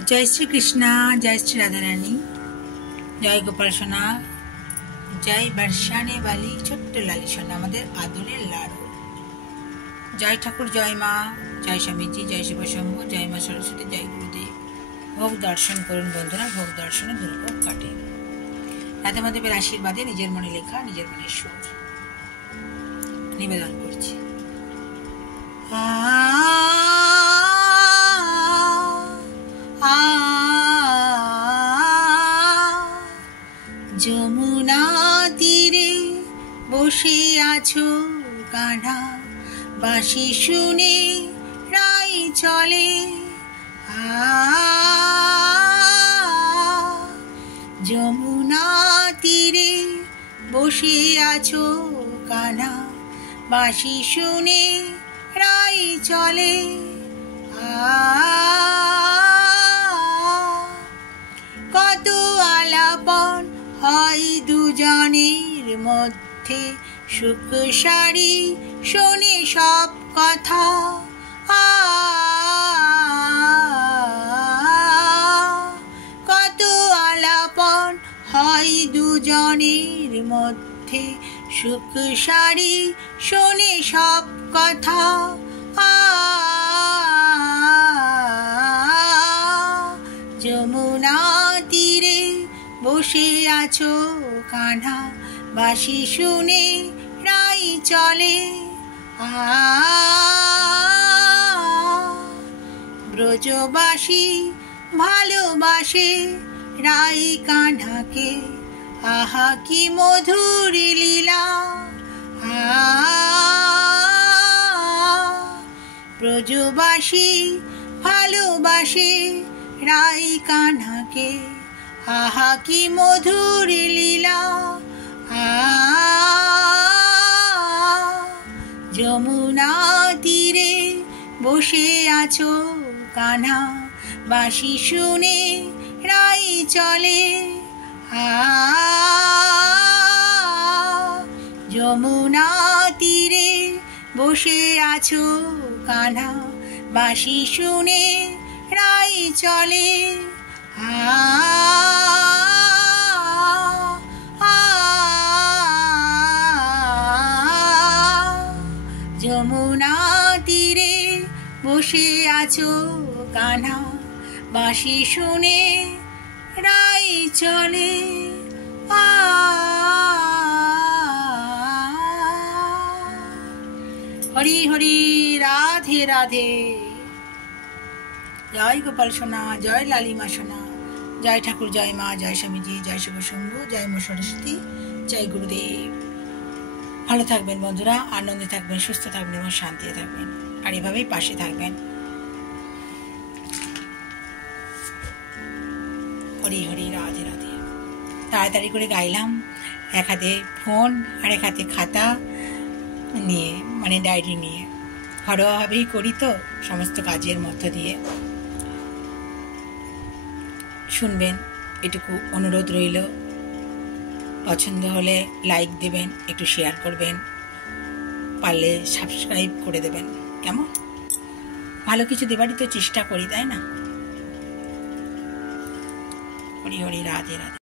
जय श्री कृष्णा, जय श्री राधा रानी, जय गोपाल सोना, जय बरसाने वाली छोट्ट लाली सोना आमादेर आदरेर लाडू। जय ठाकुर, जय मा, जय स्वामीजी, जय शिव शम्भु, जय मा सरस्वती, जय गुरुदेव। भोग दर्शन करुन बंधुरा, भोग दर्शने दुर्भोग काटे। राधा माधवेर आशीर्वादे निजेर मने लेखा निजेर मने सुर निवेदन करछि। যমুনা তীরে বসে আছো কাঁধা, বাঁশি শুনে রাই চলে। যমুনা তীরে বসে আছো কাঁধা, বাঁশি শুনে রাই চলে। কত আলাপন হয় দুজনের মধ্যে, সুখ সারি শোনে সব কথা। কত আলাপন হয় দুজনের মধ্যে, সুখ সারি শোনে সব কথা। যমুনা তীরে বসে আছো কাঁধা, বাঁশি শুনে রাই চলে। ব্রজবাসী ভালোবাসে রাই কাঁধাকে, আহা কি মধুর লীলা। ব্রজবাসী ভালোবাসে রাই কাঁধাকে, আহা কি মধুর লীলা। যমুনা তীরে বসে আছো কান্হা, বাঁশি শুনে রাই চলে। যমুনা তীরে বসে আছো কান্হা, বাঁশি শুনে রাই চলে। যমুনা তীরে বসে আছো কান্হা, বাঁশি শুনে রাই চলে। হরি হরি, রাধে রাধে। জয় গোপাল সোনা, জয় লালিমা সোনা, জয় ঠাকুর, জয় মা, জয় স্বামীজি, জয় শিব শম্ভু, জয় মা সরস্বতী, জয় গুরুদেব। ভালো থাকবেন বন্ধুরা, আনন্দে থাকবেন, সুস্থ থাকবেন এবং শান্তিতে থাকবেন, আর এভাবেই পাশে থাকবেন। হরি হরি, রাধে রাধে। তাড়াতাড়ি করে গাইলাম, এক হাতে ফোন আর এক হাতে খাতা নিয়ে, মানে ডায়েরি নিয়ে। ঘরোয়াভাবেই করি তো সমস্ত কাজের মধ্য দিয়ে। শুনবেন, এটুকু অনুরোধ রইল। পছন্দ হলে লাইক দেবেন, একটু শেয়ার করবেন, পারলে সাবস্ক্রাইব করে দেবেন। কেমন? ভালো কিছু দেবারই তো চেষ্টা করি, তাই না? হরি হরি, রাধে রাধে।